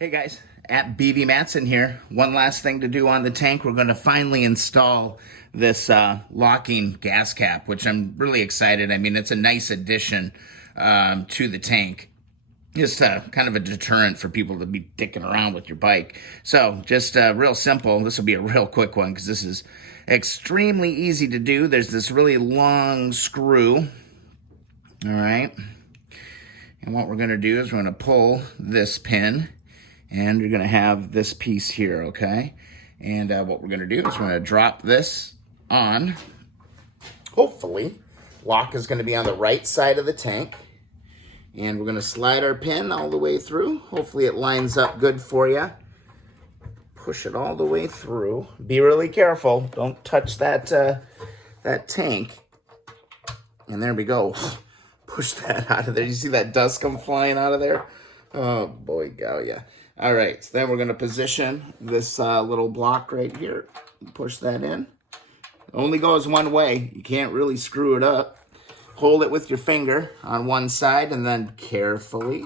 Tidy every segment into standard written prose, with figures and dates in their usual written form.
Hey guys, at BB Matson here. One last thing to do on the tank. We're going to finally install this locking gas cap, which I'm really excited. I mean, it's a nice addition to the tank. Just kind of a deterrent for people to be dicking around with your bike. So just real simple. This will be a real quick one because this is extremely easy to do. There's this really long screw. All right. And what we're going to do is we're going to pull this pin. And you're going to have this piece here, okay? And what we're going to do is we're going to drop this on. Hopefully, lock is going to be on the right side of the tank. And we're going to slide our pin all the way through. Hopefully it lines up good for you. Push it all the way through. Be really careful. Don't touch that, that tank. And there we go. Push that out of there. You see that dust come flying out of there? Oh, boy, go, yeah. All right, so then we're going to position this little block right here. Push that in. It only goes one way. You can't really screw it up. Hold it with your finger on one side and then carefully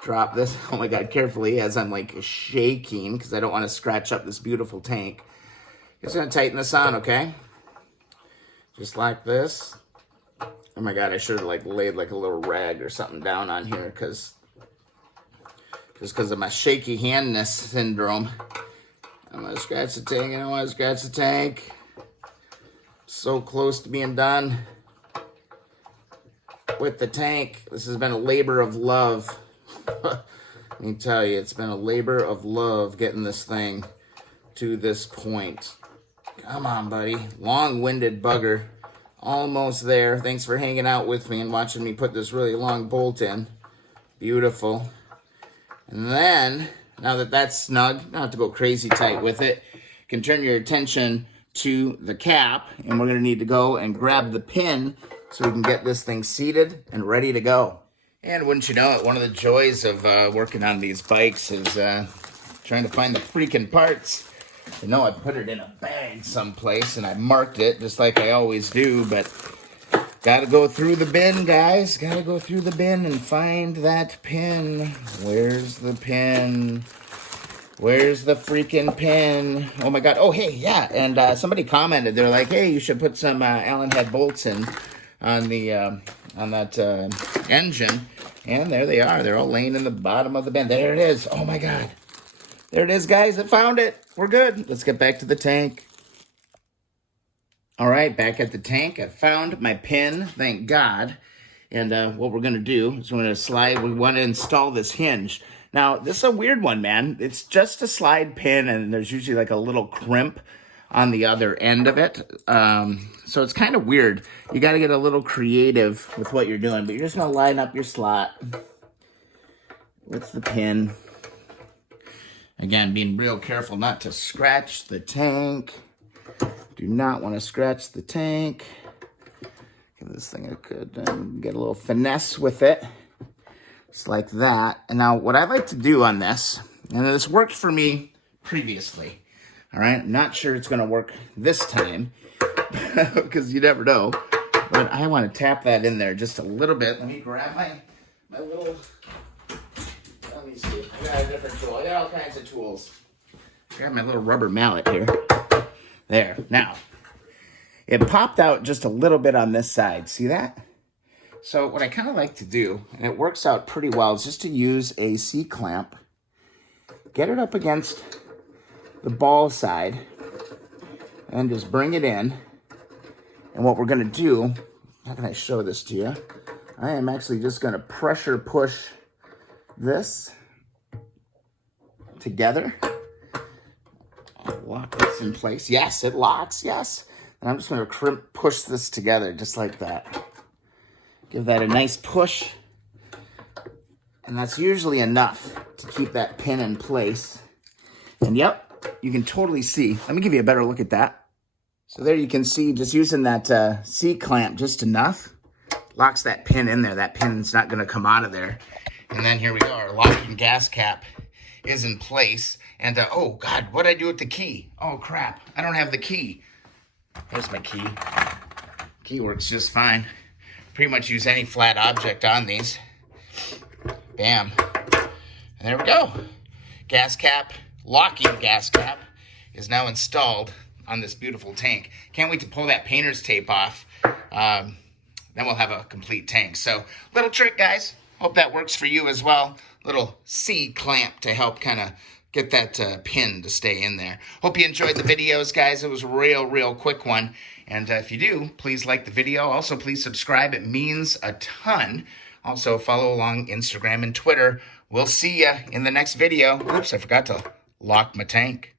drop this. Oh, my God, carefully as I'm, like, shaking because I don't want to scratch up this beautiful tank. Just going to tighten this on, okay? Just like this. Oh, my God, I should have, like, laid, like, a little rag or something down on here because... Just because of my shaky handness syndrome. I'm going to scratch the tank. I don't want to scratch the tank. So close to being done with the tank. This has been a labor of love. Let me tell you, it's been a labor of love getting this thing to this point. Come on, buddy. Long-winded bugger. Almost there. Thanks for hanging out with me and watching me put this really long bolt in. Beautiful. And then, now that that's snug, you don't have to go crazy tight with it. You can turn your attention to the cap, and we're going to need to go and grab the pin so we can get this thing seated and ready to go. And wouldn't you know it, one of the joys of working on these bikes is trying to find the freaking parts. I know I put it in a bag someplace, and I marked it just like I always do, but... Gotta go through the bin, guys. Gotta go through the bin and find that pin. Where's the pin? Where's the freaking pin? Oh my God. Oh, hey, yeah. And somebody commented. They're like, hey, you should put some Allen head bolts in on the on that engine. And there they are. They're all laying in the bottom of the bin. There it is. Oh my God. There it is, guys. I found it. We're good. Let's get back to the tank. All right, back at the tank. I found my pin, thank God. And what we're going to do is we're going to slide. We want to install this hinge. Now, this is a weird one, man. It's just a slide pin, and there's usually like a little crimp on the other end of it. So it's kind of weird. You got to get a little creative with what you're doing. But you're just going to line up your slot with the pin. Again, being real careful not to scratch the tank. Do not want to scratch the tank. Give this thing a good, get a little finesse with it. Just like that. And now what I like to do on this, and this worked for me previously. All right, I'm not sure it's going to work this time because you never know. But I want to tap that in there just a little bit. Let me grab my little, let me see. I got a different tool. I got all kinds of tools. Grab my little rubber mallet here. There. Now, it popped out just a little bit on this side. See that? So what I kind of like to do, and it works out pretty well, is just to use a C-clamp, get it up against the ball side, and just bring it in. And what we're going to do, how can I show this to you? I am actually just going to pressure push this together. Lock this in place. Yes, it locks. Yes. And I'm just going to push this together just like that. Give that a nice push. And that's usually enough to keep that pin in place. And yep, you can totally see. Let me give you a better look at that. So there you can see just using that C-clamp just enough. Locks that pin in there. That pin's not going to come out of there. And then here we go. Our locking gas cap is in place. And, oh, God, what'd I do with the key? Oh, crap. I don't have the key. There's my key. Key works just fine. Pretty much use any flat object on these. Bam. And there we go. gas cap, locking gas cap, is now installed on this beautiful tank. Can't wait to pull that painter's tape off. Then we'll have a complete tank. So, little trick, guys. Hope that works for you as well. Little C-clamp to help kind of get that pin to stay in there. Hope you enjoyed the videos, guys. It was a real quick one. And if you do, please like the video. Also, please subscribe. It means a ton. Also, follow along Instagram and Twitter. We'll see you in the next video. Oops, I forgot to lock my tank.